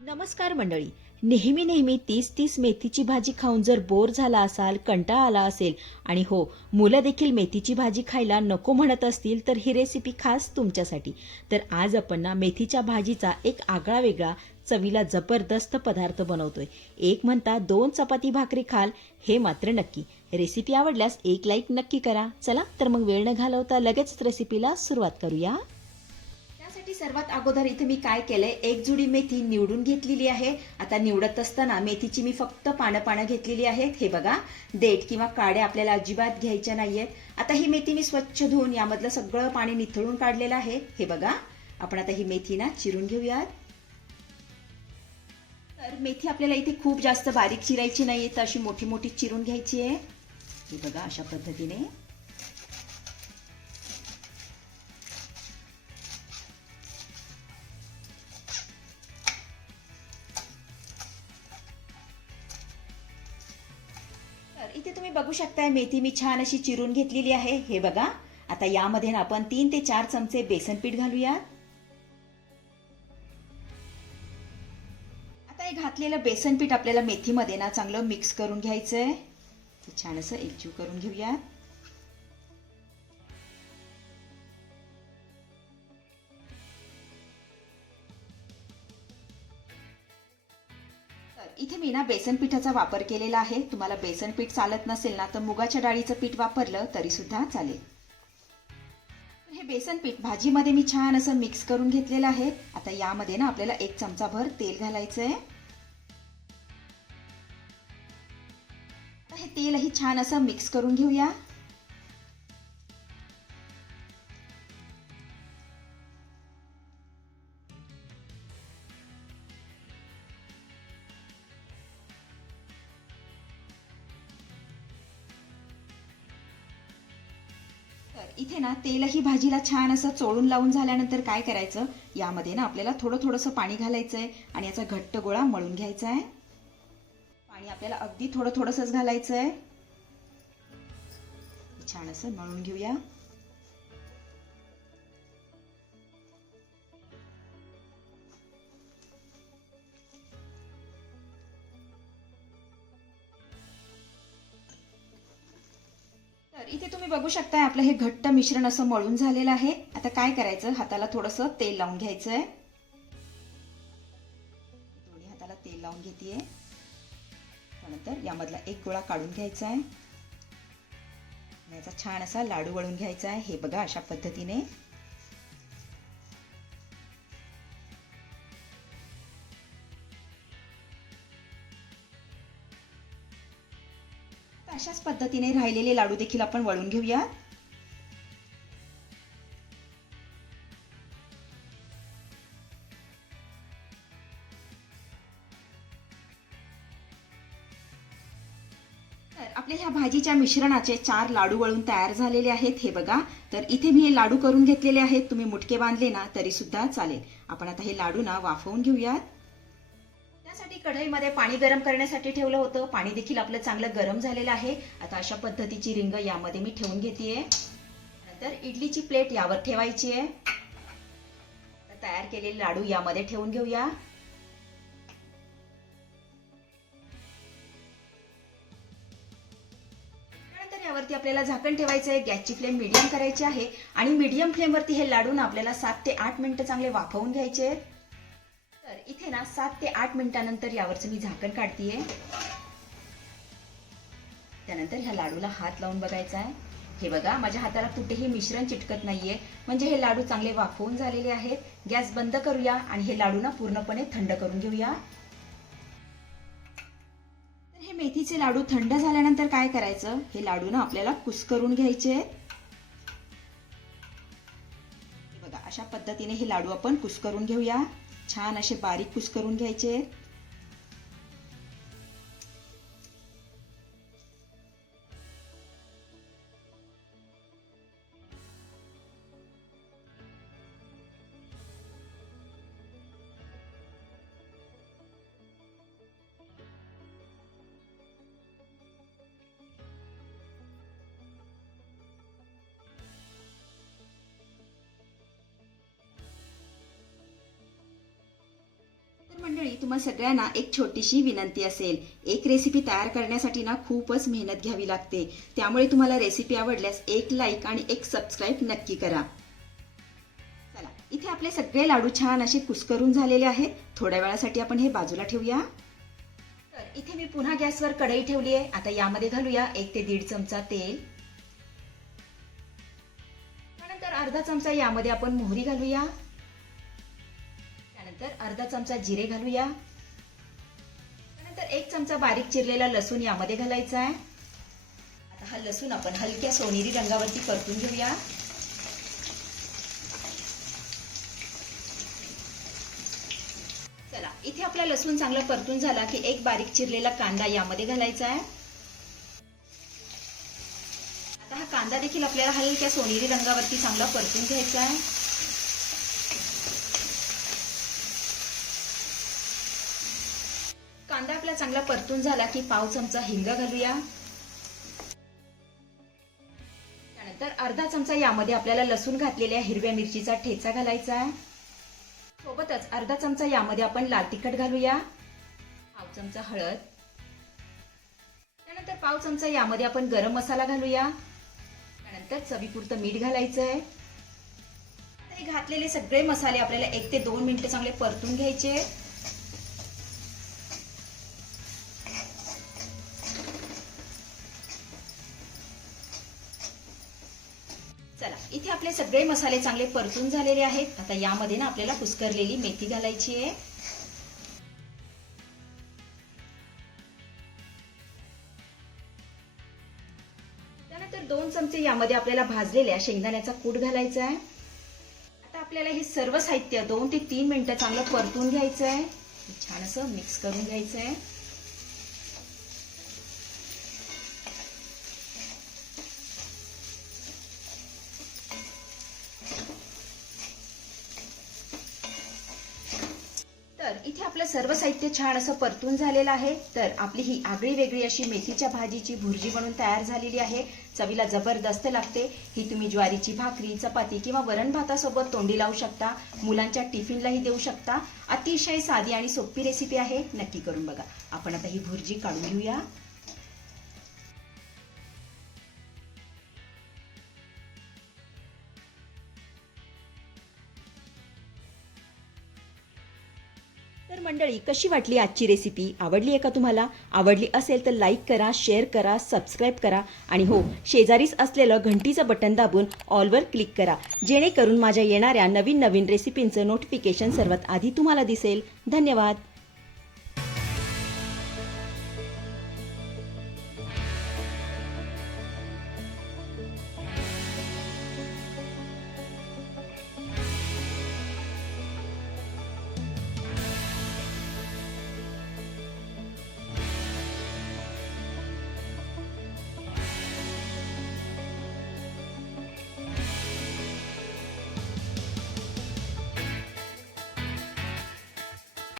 नमस्कार मंडळी. नेहमी तीच तीच मेथीची भाजी खाऊन जर बोर झाला असाल, कंटाळा आला असेल आणि हो, मुलं देखील मेथीची भाजी खायला नको म्हणत असतील तर ही रेसिपी खास तुमच्यासाठी. तर आज आपण ना मेथीच्या भाजीचा एक आगळा वेगळा चवीला जबरदस्त पदार्थ बनवतोय. एक म्हणता 2 चपाती भाकरी खाल हे मात्र नक्की. रेसिपी आवडल्यास एक लाईक नक्की करा. चला तर मग वेळ न घालवता लगेच रेसिपीला सुरुवात करूया. त्यासाठी सर्वात अगोदर इथे मी काय केलंय, एक जुडी मेथी निवडून घेतलेली आहे. आता निवडत असताना मेथीची मी फक्त पानं घेतलेली आहेत. हे बघा, देठ किंवा काड्या आपल्याला अजिबात घ्यायच्या नाहीयेत. आता ही मेथी मी स्वच्छ धुवून यामधलं सगळं पाणी निथळून काढलेलं आहे. हे बघा, आपण आता ही मेथी ना चिरून घेऊयात. तर मेथी आपल्याला इथे खूप जास्त बारीक चिरायची नाहीये, तर अशी मोठी मोठी चिरून घ्यायची आहे. हे बघा, अशा पद्धतीने. तर इथे तुम्ही बघू शकताय, मेथी मी छान अशी चिरून घेतलेली आहे. हे बघा, आता यामध्ये ना आपण 3 ते 4 चमचे बेसन पीठ घालूयात. आता हे घातलेलं बेसन पीठ आपल्याला मेथीमध्ये ना चांगलं मिक्स करून घ्यायचंय. छान असं एकजीव करून घेऊयात. तर इथे मी ना बेसन पिठाचा वापर केलेला आहे. तुम्हाला बेसन पीठ चालत नसेल ना तर मुगाच्या डाळीचं पीठ वापरलं तरी सुद्धा चालेल. हे बेसन पीठ भाजीमध्ये मी छान असं मिक्स करून घेतलेलं आहे. आता यामध्ये ना आपल्याला 1 चमचाभर तेल घालायचंय. हे तेलही छान असं मिक्स करून घेऊया. तर इथे ना तेलही भाजीला छान असं चोळून लावून झाल्यानंतर काय करायचं, यामध्ये ना आपल्याला थोडंसं पाणी घालायचंय आणि याचा घट्ट गोळा मळून घ्यायचा आहे. पाणी आपल्याला अगदी थोडंसंच घालायचंय. छान असं मळून घेऊया. तर इथे तुम्ही बघू शकताय, आपलं हे घट्ट मिश्रण असं मळून झालेलं आहे. आता काय करायचं, हाताला थोडंसं तेल लावून घ्यायचंय. दोन्ही हाताला तेल लावून घेतेय. त्यानंतर यामधला एक गोळा काढून घ्यायचा आहे. याचा छान असा लाडू वळून घ्यायचा आहे. हे बघा, अशा पद्धतीने. अशाच पद्धतीने राहिलेले लाडू देखील आपण वळून घेऊया. आपल्या ह्या भाजीच्या मिश्रणाचे 4 लाडू वळून तयार झालेले आहेत. हे बघा, तर इथे मी हे लाडू करून घेतलेले आहेत. तुम्ही मुटके बांधले ना तरी सुद्धा चालेल. आपण आता हे लाडू ना वाफवून घेऊयात. त्यासाठी कढईमध्ये पाणी गरम करण्यासाठी ठेवलं होतं. पाणी देखील आपलं चांगलं गरम झालेलं आहे. आता अशा पद्धतीची रिंग यामध्ये मी ठेवून घेतेय. नंतर इडलीची प्लेट यावर ठेवायची आहे. तयार केलेले लाडू यामध्ये ठेवून घेऊया. यावरती आपल्याला झाकण ठेवायचं आहे. गॅसची फ्लेम मीडियम करायची आहे आणि मीडियम फ्लेमवरती हे लाडू ना आपल्याला 7 ते 8 मिनिटं चांगले वाफवून घ्यायचे. तर इथे ना 7 ते 8 मिनिटांनंतर यावरचं मी झाकण काढतेय. त्यानंतर ह्या लाडूला हात लावून बघायचा आहे. हे बघा, माझ्या हाताला कुठेही मिश्रण चिटकत नाहीये, म्हणजे हे लाडू चांगले वाफवून झालेले आहेत. गॅस बंद करूया आणि हे लाडू ना पूर्णपणे थंड करून घेऊया. हे मेथीचे लाडू थंड झाल्यानंतर काय करायचं, हे लाडू ना आपल्याला कुस्करून घ्यायचे. बघा, अशा पद्धतीने हे लाडू आपण कुस्करून घेऊया. छान असे बारीक कुस्करून घ्यायचे. मंडळी, तुम्हा सगळ्यांना एक छोटीशी विनंती असेल, एक रेसिपी तयार करण्यासाठी ना खूपच मेहनत घ्यावी लागते. त्यामुळे तुम्हाला रेसिपी आवडल्यास एक लाईक आणि एक सबस्क्राईब नक्की करा. चला, इथे आपले सगळे लाडू छान असे कुस्करून झालेले आहेत. थोड्या वेळासाठी आपण हे बाजूला ठेवूया. तर इथे मी पुन्हा गॅसवर कढई ठेवली आहे. आता यामध्ये घालूया 1 ते 1.5 चमचा तेल. त्यानंतर अर्धा चमचा यामध्ये आपण मोहरी घालूया. त्यानंतर अर्धा चमचा जिरे घालूया. त्यानंतर 1 चमचा बारीक चिरलेला लसूण यामध्ये घालायचा आहे. आता हा लसूण आपण हलक्या सोनेरी रंगावरती परतून घेऊया. चला, इथे आपला लसूण चांगला परतून झाला की एक बारीक चिरलेला कांदा यामध्ये घालायचा आहे. आता हा कांदा देखील आपल्याला हलक्या सोनेरी रंगावरती चांगला परतून घ्यायचा आहे. कांदा आपला चांगला परतून झाला की पाव चमचा हिंग घालूया. त्यानंतर अर्धा चमचा यामध्ये आपल्याला लसूण घातलेल्या हिरव्या मिरचीचा ठेचा घालायचा आहे. सोबतच अर्धा चमचा यामध्ये आपण लाल तिखट घालूया. पाव चमचा हळद. त्यानंतर पाव चमचा यामध्ये आपण गरम मसाला घालूया. त्यानंतर चवीपुरतं मीठ घालायचं आहे. हे घातलेले सगळे मसाले आपल्याला 1 ते 2 मिनिटं चांगले परतून घ्यायचे. चला, इथे आपले सगळे मसाले चांगले परतून झालेले आहेत. आता यामध्ये ना आपल्याला कुस्करलेली मेथी घालायची आहे. त्यानंतर 2 चमचे यामध्ये आपल्याला भाजलेल्या शेंगदाण्याचा कूट घालायचा आहे. आता आपल्याला हे सर्व साहित्य 2 ते 3 मिनिटं चांगलं परतून घ्यायचं आहे. छान असं मिक्स करून घ्यायचं आहे. तर इथे आपलं सर्व साहित्य छान असं परतून झालेलं आहे. तर आपली ही आगळी वेगळी अशी मेथीच्या भाजीची भुर्जी बनून तयार झालेली आहे. चवीला जबरदस्त लागते. ही तुम्ही ज्वारीची भाकरी, चपाती किंवा वरण भातासोबत तोंडी लावू शकता. मुलांच्या टिफिनलाही देऊ शकता. अतिशय साधी आणि सोपी रेसिपी आहे. नक्की करून बघा. आपण आता ही भुर्जी काढून घेऊया. तर मंडळी, कशी वाटली आजची रेसिपी? आवडली आहे का तुम्हाला? आवडली असेल तर लाईक करा, शेअर करा, सबस्क्राईब करा आणि हो, शेजारीच असलेलं घंटीचं बटन दाबून ऑलवर क्लिक करा, जेणेकरून माझ्या येणाऱ्या नवीन रेसिपींचं नोटिफिकेशन सर्वात आधी तुम्हाला दिसेल. धन्यवाद.